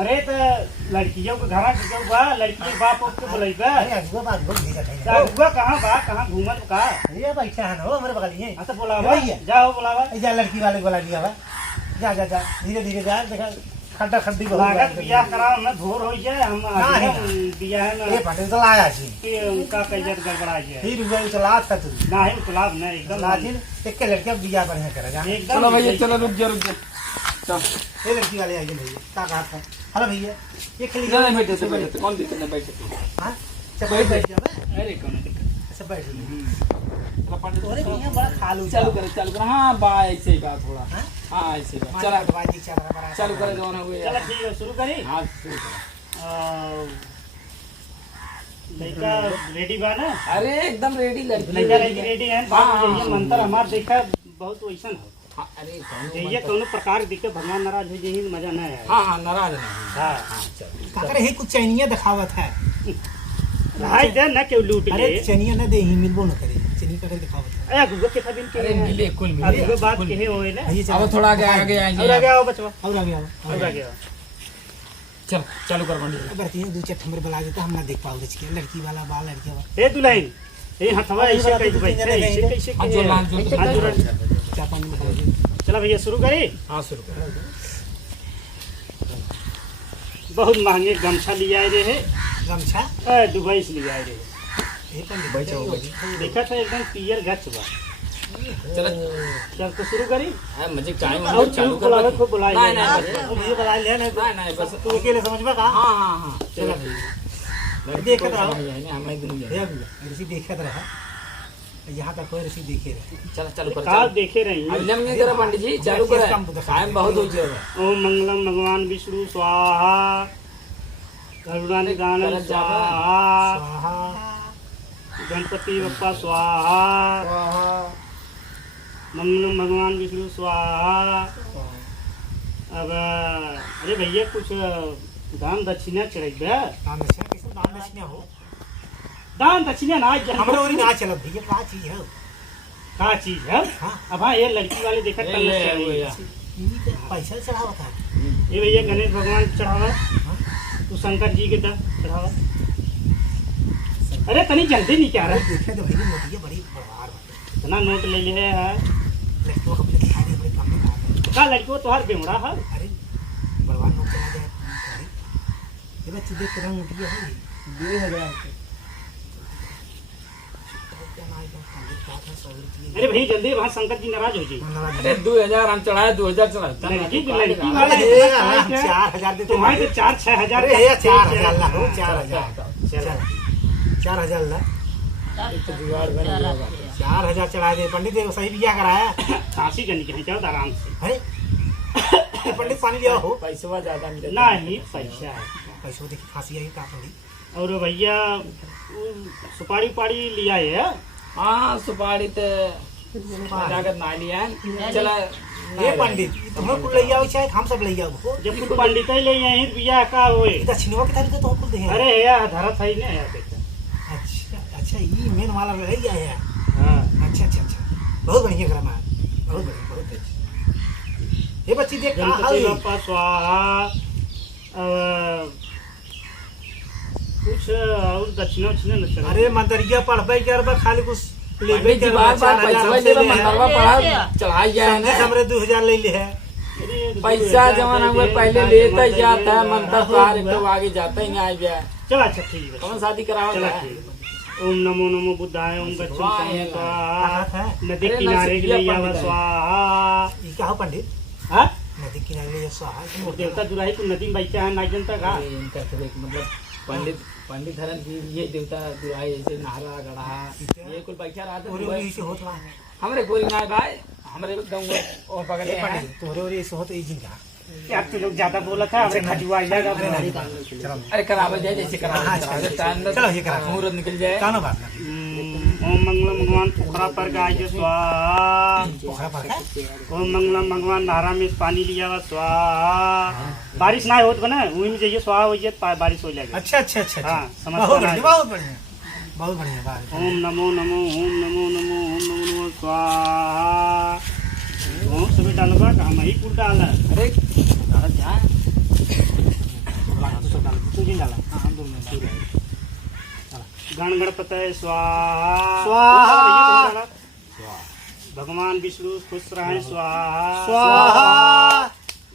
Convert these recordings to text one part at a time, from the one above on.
अरे तो लड़कियों के घर क्यों बा लड़की के बाप के बुलाई बा अरे अगुआ बात बोल दी जाता है अगुआ कहाँ बा कहाँ घूमत का अरे बैठा है ना वो हमारे बगल में अच्छा बुलावा जाओ बुलावा जा लड़की वाले को बुला दिया बा जा जा जा धीरे धीरे जा देखा खड्डा खड्डी लागत बियाह कराओ ना धोर हो जाए हम बियाह है ना ये पटेल तो लाया छी उनका कैसे गड़बड़ा जाए फिर वो चलात था तू ना ही उतलाब ना एकदम लाजिन एक के लड़का बियाह बढ़िया करेगा एकदम चलो भैया चलो रुक जा चल ये लड़की वाले आगे भैया का कहा था हेलो भैया ये खेली नहीं बैठे कौन दिक्कत नहीं बैठे हां चल बैठ जा अरे कौन दिक्कत अच्छा बैठ अरे भैया बड़ा खालू चालू कर हाँ बा ऐसे ही का थोड़ा हाँ ऐसे ही चला बाजी चला चालू करे दोनों हुए चलो ठीक है शुरू करी हाँ शुरू कर लड़का रेडी बा ना अरे एकदम रेडी लड़का रेडी है ये मंत्र हमार देखा बहुत वैसा हो हाँ अरे ये कोनो प्रकार दिखे भगवान नाराज हो जाए मजा ना आए हाँ हाँ नाराज नहीं हाँ चल अरे हे कुछ चैनिया दिखावत है भाई दे ना क्यों लूट अरे ले चैनिया न दे ही मिलबो न करे चैनी का दिखावत है अरे गुगल के दिन के अरे मिले कुल अब मिले वो बात के होए ना भैया अब थोड़ा आगे आगे और आएंगे आगे आओ बचवा और आगे आओ और आगे आओ चल चालू कर बंडी अगर तीन दो चार नंबर बुला देता हम ना देख पाओगे इसके लड़की वाला बाल लड़की वाला ए दुल्हन ए हथवा ऐसे कैसे भाई ऐसे कैसे हाथ जोड़ हाथ जोड़ हाथ जोड़ चार पांच मिनट बुला दे चला भैया शुरू करी हाँ शुरू कर बहुत महंगे गमछा लिया आए रे गमछा दुबई से लिया आए रे ये कौन बैठो देखा था एकदम पियर गच बा चल चल तो शुरू करी हाँ मुझे टाइम और चालू क्यों बुलावे कर खूब बुलाए नहीं नहीं वो ये बुला ले नहीं नहीं बस तू अकेले समझ में का हाँ हाँ हाँ चला भैया देखत रहो हमें दुनिया भैया ऋषि देखत रहा यहाँ तक कोई ऋषि देखे रहे चल चालू कर का देखे रही अभिनम नहीं करा पंडित जी चालू करा टाइम बहुत हो गया ओम मंगलम भगवान विष्णु स्वाहा करुणानिधानम स्वाहा स्वाहा गणपति बप्पा स्वाहा मंगलम भगवान विष्णु स्वाहा अब अरे भैया कुछ दान दक्षिणा चढ़ेगा दान दक्षिणा कैसे दान दक्षिणा हो दान दक्षिणा ना हमरे और ना चलत भैया का चीज है का चीज है हाँ अब हाँ ये लड़की वाले देखा कल पैसा चढ़ावा था ये भैया गणेश भगवान को चढ़ावा तू शंकर जी के चढ़ावा अरे तनी जल्दी नहीं क्या रहा देखे तो भैया मोदी बड़ी बड़वार इतना नोट ले ले है लड़कियों को अपने दिखाई दे बड़े कम दिखा का लड़की तोहार बेमुड़ा है अरे बड़वार नोट चला जाए ये बच्चे देख के रंग उठ गया है 2000 अरे भाई जल्दी वहाँ शंकर जी नाराज हो जाए अरे 2000 हम चढ़ाए 2000 चढ़ाए लड़की वाले 4000 दे तुम्हारे तो 4-6 हजार 4000 ला हो 4000 4000 ला 4000 चढ़ा दे पंडित जी सही बिया कराया खांसी करनी चाहिए चलो आराम से है पंडित पानी लिया हो पैसा ज्यादा मिले नहीं पैसा है पैसों देखी खांसी आई का पंडित और भैया सुपारी उपाड़ी लिया है हाँ सुपारी तो जाकर ना लिया चला ये पंडित तुम्हें कुल ले आओ चाहे हम सब ले आओ जब कुछ पंडित ही ले यहीं बिया का होए दक्षिणवा के तरफ तो कुल दे अरे यार धरत है ना यार देखा अच्छा अच्छा ये मेन वाला ले आया हाँ अच्छा अच्छा अच्छा बहुत बढ़िया करा मां बहुत बढ़िया बहुत अच्छा ये बच्ची देख कहां गणपति है बप्पा स्वाहा कुछ और दक्षिणा न चढ़ा अरे मंदरिया पढ़बे करबा खाली कुछ लेबे पंडित जी बार बार पैसा ले मंदरवा पढ़ा चढ़ाई जाए ना हमरे 2000 ले ले है पैसा जमाना में पहले लेता ही जाता है मंत्र पार तो आगे जाता ही नहीं आ गया चला अच्छा ठीक है कौन शादी कराओ चला ठीक ओम नमो नमो बुद्धाय ओम गच्छामि स्वाहा नदी किनारे के लिए आवा स्वाहा ये का पंडित हां नदी किनारे ले स्वाहा देवता दुराई को नदी में बैठा है ना जनता का इनका तो एक मतलब पंडित धरन की ये देवता दुआई जैसे नारा गढ़ा ये कुल पैसा रहा और था ऐसे होता हमरे गोरी ना गाय हमरे एकदम और पकड़े हैं पंडित तोरे और ऐसे होता है जिनका क्या तू लोग ज्यादा बोला था हमरे खजुआ जाएगा अरे करावे जाए जैसे करावे चलो ये करा मुहूर्त निकल जाए कानो बात ना ओम मंगलम भगवान पोखरा पर गाय स्वाहा पोखरा पर का ओम मंगलम भगवान धारा में पानी लिया हुआ स्वाहा बारिश ना होत बना वही में जाइए स्वाहा हो जाए बारिश हो जाएगी अच्छा अच्छा अच्छा हाँ, समझ बहुत में आ बढ़िया बहुत बढ़िया बहुत बढ़िया बात ओम नमो नमो ओम नमो नमो ओम नमो नमो स्वाहा ओम सभी डालबा हम ही कुल डाला अरे जा गण गणपतये स्वाहा स्वाहा। भगवान विष्णु खुश रहे स्वाहा स्वाहा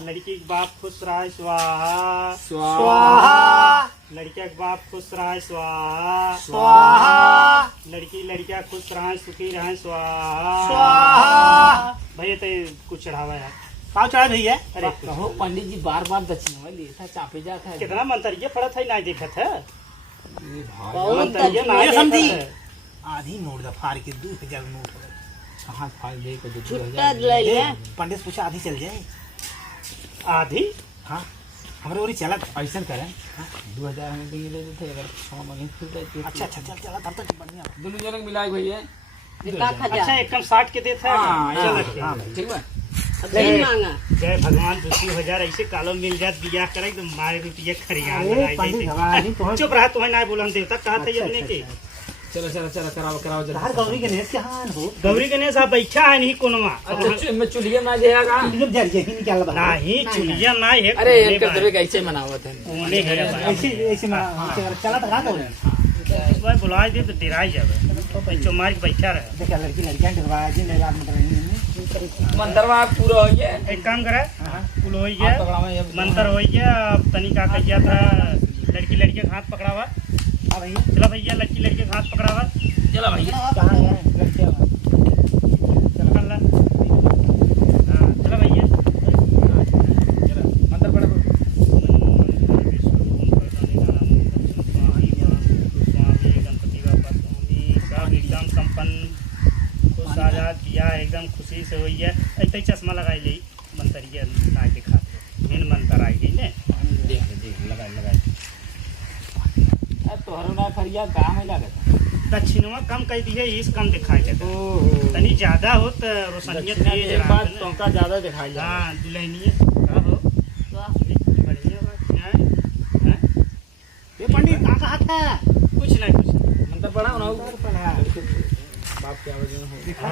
लड़की के बाप खुश रहे स्वाहा स्वाहा लड़किया के बाप खुश रहे स्वाहा स्वाहा लड़की लड़किया खुश रहे सुखी रहे स्वाहा स्वाहा। भैया तो कुछ चढ़ावा यार पाँव चढ़ा भैया। अरे कहो पंडित जी बार बार दक्षिणा लेता चापे जाता है। कितना मंतरिया पड़ा था ना देखा था ये भाई बहुत मंतरिया ना ये देखा समझी। था। आधी नोट दा फाड़ के 2000 नोट हो गए। कहाँ फाड़ दे को दे छुट्टा ले ले पंडित पूछा आधी चल जाए। आधी हाँ हमारे ओरी चला। ऐसा करें 2000 में देंगे ले देते अगर 6 महीने फिर देते। अच्छा अच्छा चल चला तब तक बढ़िया। दोनों जन मिलाए भैया। का अच्छा खजा एकदम 60 के देता हाँ, है हाँ, चलो हाँ ठीक है। नहीं मांगा जय भगवान 2000 ऐसे कालो मिल जात बियाह करे तो मारे रुपये खरिया अरे पंडित भगवान तो चुप रहा तुम्हें ना बोलन देवता कहा था ये अपने के चलो चलो चलो कराओ कराओ जल्दी। हर गौरी गणेश के हान हो। गौरी गणेश आप बैठा है नहीं कोनवा अच्छा मैं चुलिया ना देगा। जब जर जे निकाल बा। नहीं चुलिया ना है अरे एक तरह कैसे मनावत है। कोने है ऐसे ऐसे चला तो रहा एक बार बुला दे तो डिराई जावे बच्चों मार के बैठा रहे देखा लड़की लड़कियां डरवा जी ले रात में मंदरवा पूरा हो गया। एक काम करे पुल हो हाथ गया पकड़ावा ये मंत्र हो गया अब तनी का कहिया था लड़की लड़के का हाथ पकड़ावा हां भाई चला भैया लड़की लड़के का हाथ पकड़ावा चलो भैया। कहां है लड़कियां। चल ला हां चला भैया चलो मंदिर पड़ा। एकदम संपन्न खुश आजाद दिया एकदम खुशी से हुई है ऐसे चश्मा लगाई ली मंतरिया ना के खाते मेन मंत्र आई गई ने देख देख लगा लगा। अब तोहरो ना फरिया काम है लागत। दक्षिणवा कम कह दी है इस कम दिखाई देता तनी ज्यादा हो तो रोशनियत तेज एक बात रहता तोका ज्यादा दिखाई जा। हां दुल्हनिया का हो बढ़िया बात है ये पंडित का हाथ है। कुछ नहीं मंदिर पड़ा ना पढ़ा बाप क्या वजह हो। दिखा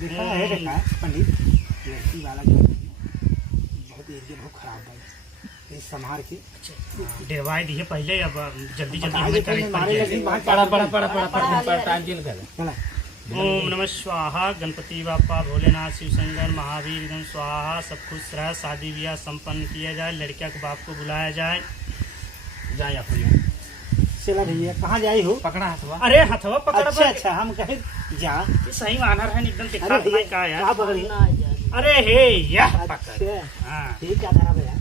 दिखा है देखा पंडित लड़की वाला जो बहुत एरिया बहुत खराब है। ये संभाल के डेवाई दी है पहले अब जल्दी जल्दी आगे हमें पहले करे मारे लगी वहां पड़ा पड़ा पड़ा पड़ा पड़ा टाइम दिन कर। चला ओम नमः स्वाहा गणपति बापा भोलेनाथ शिव शंकर महावीर एकदम स्वाहा सब खुश रहे शादी ब्याह संपन्न किया जाए लड़किया के बाप को बुलाया जाए जाए अपन चला भैया कहाँ जाई हो। पकड़ा हथवा। अरे हथवा पकड़ अच्छा अच्छा हम कहे जा। ये सही मानर है एकदम दिखा अरे नहीं का क्या यार पकड़ी। अरे हे यह पकड़ अच्छा हाँ ये क्या करा भैया।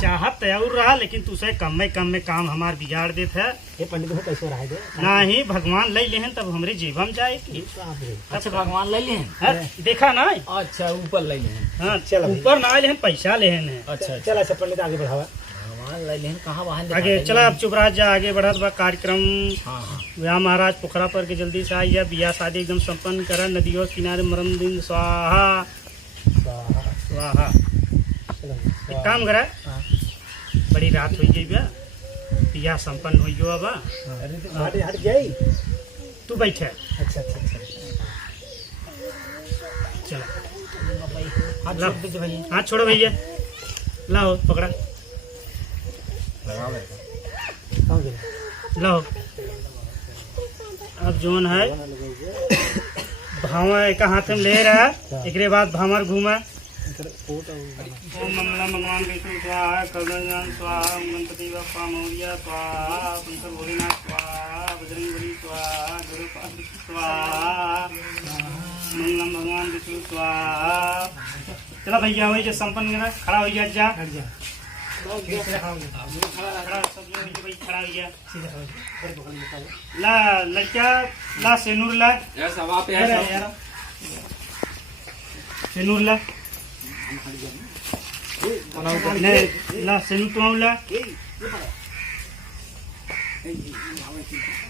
चाहत तैयार रहा लेकिन तुझे कम में काम हमार बिगाड़ देता है ये पंडित हो कैसे रहा दे। नहीं भगवान ले लेहन तब हमरे जीवम जाए की बाप रे। अच्छा भगवान ले लिए। हाँ, देखा ना अच्छा ऊपर ले लिए। हाँ चलो भैया। ऊपर ना लेहन पैसा लेहन है अच्छा चला अच्छा पंडित आगे बढ़ावा। भगवान ले लिए कहाँ वहाँ आगे चला अब चुप रहा जा आगे बढ़त बा कार्यक्रम हाँ हाँ यहाँ महाराज पोखरा पर के जल्दी से आइए बियाह शादी एकदम संपन्न कर नदियों के किनारे मरम दिन स्वाहा स्वाहा एक काम करा हाँ। बड़ी रात हो गई बा बियाह संपन्न हो गयो अब अरे तो हट हट जाई। तू बैठे अच्छा अच्छा अच्छा चला हाथ ला। छोड़ दीजिए भैया। हाथ छोड़ो भैया लाओ पकड़ा लगा ले। कहाँ गया। लाओ अब जोन है भावा एक हाथ में ले रहा एक बाद भामर घूमा ओम मंगलम भगवान विष्णु स्वाहा करुणानिधान स्वाहा गणपति बप्पा मौर्य स्वाहा शंकर भोलेनाथ स्वाहा बजरंगबली स्वाहा गुरुपाद स्वाहा मंगलम भगवान विष्णु स्वाहा। चला भैया वही जो संपन्न करा खड़ा हो गया जा हट जा। खड़ा सब लोग नीचे भाई खड़ा हो गया ला लड़का ला सेनूर ला यार सवा पे यार है यार सेनूर ला नहीं ला सेनूर तो ला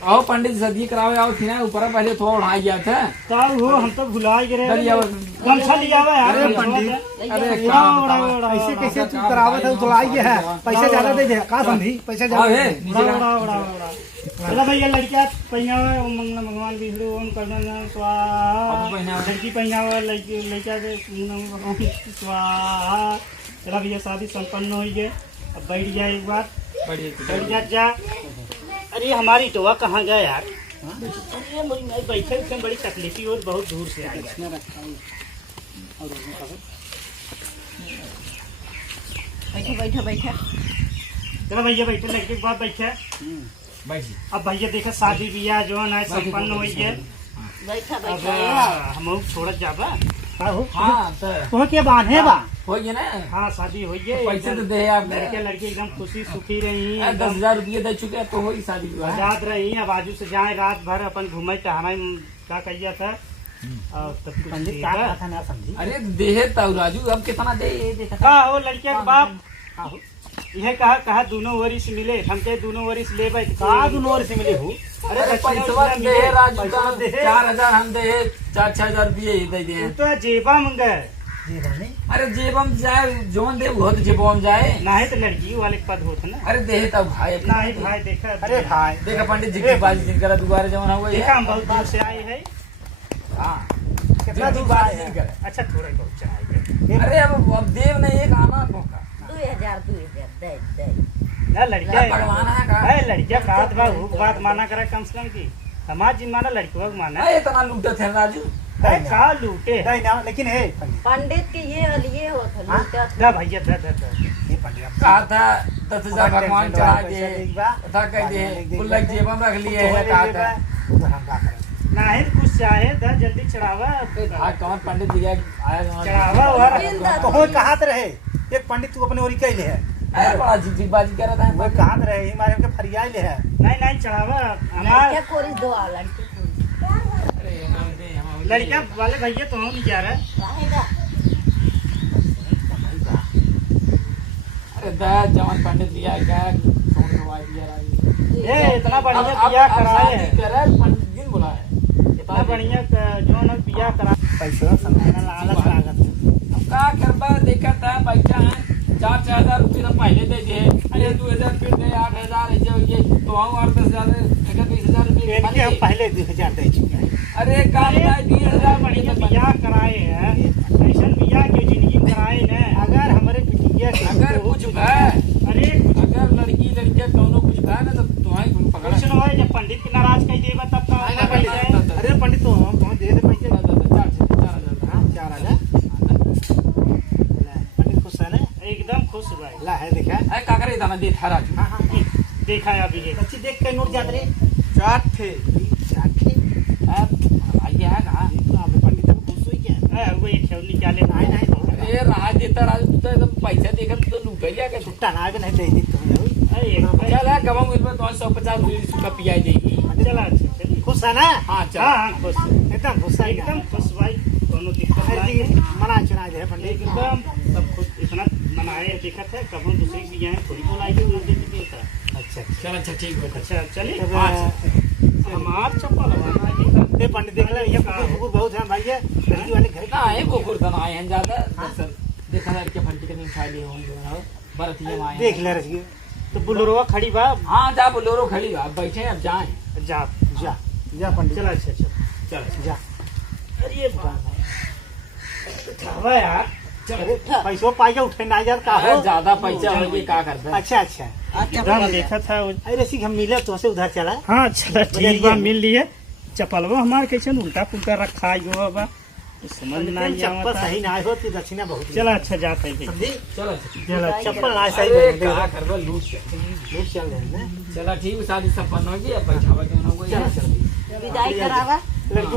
आओ पंडित सदी करावे आओ थी ना ऊपर पहले थोड़ा उड़ा गया था। तब वो हम तो भुला गए चलिए अब। गमछा लिया हुआ यार अरे पंडित अरे ऐसे कैसे तू करावत है तो आई है पैसा ज्यादा दे दे का समझी पैसा ज्यादा। चलो भैया लड़किया पहनावे ओम मंगलम भगवान विष्णु ओम करुणानिधान स्वाहा लड़की पहनावे लड़का के भगवान स्वाहा। चला भैया शादी संपन्न हो गई अब बैठ जाए एक बार बैठ जा अरे हमारी टोआ कहाँ गया यार? अरे मैं बैठे थे, बड़ी तकलीफी और बहुत दूर से आई है। बैठा बैठा बैठा। चलो भैया बैठे, लड़के के बाद बैठे। बैठी अब भैया देखा शादी ब्याह जो है संपन्न हो गया। बैठा अब बैठा। हम छोड़त जाबा। हाँ तो के बांधे बा हो गया ना। हाँ शादी हो गई। पैसे तो दे आप लड़के लड़की एकदम खुशी सुखी रही, 10,000 रुपये दे चुके तो हो ही शादी विवाह। आजाद रही। अब आजू से जाए रात भर अपन घूमे टहराए, क्या कहिया था। और तब कुछ पंडित देगा। का था ना समझी। अरे देहे तब राजू अब कितना दे ये देखा का हो लड़के के बाप यह कहा दोनों वरिस मिले, हमके दोनों वरिस ले बैठ का दुनोर से मिले हो। अरे दक्षिणा पैसा उतना दे मिले। राजू पैसा का दे। 4,000 हम दे 4-6,000 रुपये ही दे दिए। तो जेबा मंगे ये रहने अरे जेबम जाए जोन दे वो तो जेबम जाए। नहीं तो लड़की वाले पद होते ना। अरे देहे तब भाई नहीं भाई देखा। अरे भाई देखा पंडित जी की बाजी जिनका दोबारा जमाना हुआ देखा हम बहुत दूर से आए हैं। हाँ कितना दूर बाजी आए हैं? जिनका। अच्छा थोड़ा ही बहुत आए। अरे अब देव ने एक आना मौका 2,000 दे दे। ना लड़किया भगवान है का है, लड़किया बात बा हुक बात माना करा कम से कम की। समाज जिन माना लड़कियों को माना अरे इतना लूटे थे राजू। है। का लूटे नहीं ना, लेकिन है पंडित पंडित के ये हल ये होता हाँ? लूटत। ना भैया दा ये पंडित आप- कहा था 10,000 भगवान चढ़ा पैसा दिए देख बा। था कह दिए कुल्ला जेबम रख लिए है कहा था। वो तो हम का करें। नहीं कुछ चाहे दा जल्दी चढ़ावा। हाँ कौन पंडित जी आया चढ़ावा और तो हो कहाँ ते रहे एक पंडित तू अपने ओरी कैले है अरे बड़ा झिकझिकबाजी कर रहा वो था। कहाँ ते रहे हमारे के फरियाई ले है। नहीं चढ़ावा हमार लड़के कोरी दो आ लड़के कोरी। अरे हम दे हम लड़का वाले भैया तो हम नहीं जा रहे। रहेगा। अरे दा जवान पंडित जी आया क्या फोन करवा दिया राजू। ये इतना बढ़िया अब बियाह कराए शादी है। करा पंडित जी ने बुला है। इतना बढ़िया जो ना बियाह करा। पैसा समझना लालच लागत अब का करबा देखा था पैसा है 4,000 रुपये तो पहले दे दिए। अरे 2,000 फिर दे 8,000 ऐसे हो गए तो हम 8-10,000 अगर 20,000 रुपये इनके हम पहले 2,000 दे चुके हैं। अरे काम का 20,000 बढ़िया बढ़िया बियाह कराए हैं। ऐसा बियाह की जिंदगी में कराए न। अगर हमारे बिटिया के अगर कुछ है अरे अगर लड़की लड़किया कौनो कुछ है ना तो तुम्हारी पकड़ा कुछ न हो जब पंडित की नाराज कही देगा तब तो नहीं, नहीं, नहीं, नहीं, अरे पंडित तो हम कौन दे दे पैसे 4,000 हाँ 4,000 पंडित खुश है ना एकदम खुश भाई। ला है देखा अरे का करे दाना दे था राजू। हाँ हाँ देखा है अभी ये। अच्छी देख के नोट जात रे 4 थे। 4 थे भाई है कहा आप पंडित अब खुश हुई क्या वो एक खेल निकाले नहीं नहीं अरे राज देता राजू तू तो एकदम पैसा देकर तो लूट लिया क्या तू। छुट्टा ना भी नहीं दे दी तुम्हें चल है कब मिल में तो 150 रुपये सुखा पियाई देगी। चला अच्छा चलिए। खुश है ना हाँ चल हाँ खुश एकदम खुश है एकदम खुश भाई। दोनों दिक्कत नहीं। मना चुना दे पंडित एकदम सब खुश इतना मनाए दिक्कत है। कब दूसरी भी यहाँ थोड़ी बोलाई के उन्होंने दे दिया था। अच्छा चल अच्छा ठीक है। अच्छा चलिए। तब हमार चप्पल हमारा ये पंडित देख ले ये कुकुर बहुत है भाई ये लड़की वाले घर ना है गोकुर तो ना है ज्यादा सर देखा लड़के फंटी के नहीं खा लिए होंगे बरत ये माए देख ले रही तो बुलरोवा खड़ी बा। हाँ जा बोलोरो खड़ी अब बैठे अब जाए जा जा जा पंडित चला अच्छा अच्छा चल जा अरे हवा यार। अरे पैसों पाइए उठे ना यार का हो ज्यादा पैसा हो गई क्या करता है। अच्छा अच्छा एकदम देखा था वो। अरे रसी हम मिले तो से उधर चला हाँ चला ठीक बा मिल लिए। चप्पलवा हमार कैसे उल्टा पुल्टा रखा है जो बा समझ ना आई चप्पल सही ना हो तो दक्षिणा बहुत चला अच्छा जाता है समझी चलो चला चप्पल ना सही अरे दे क्या करबो लूट लूट चल रहे हैं ना चला ठीक शादी संपन्न हो गई अब बैठावा क्यों ना हो गई। विदाई करावा। लड़की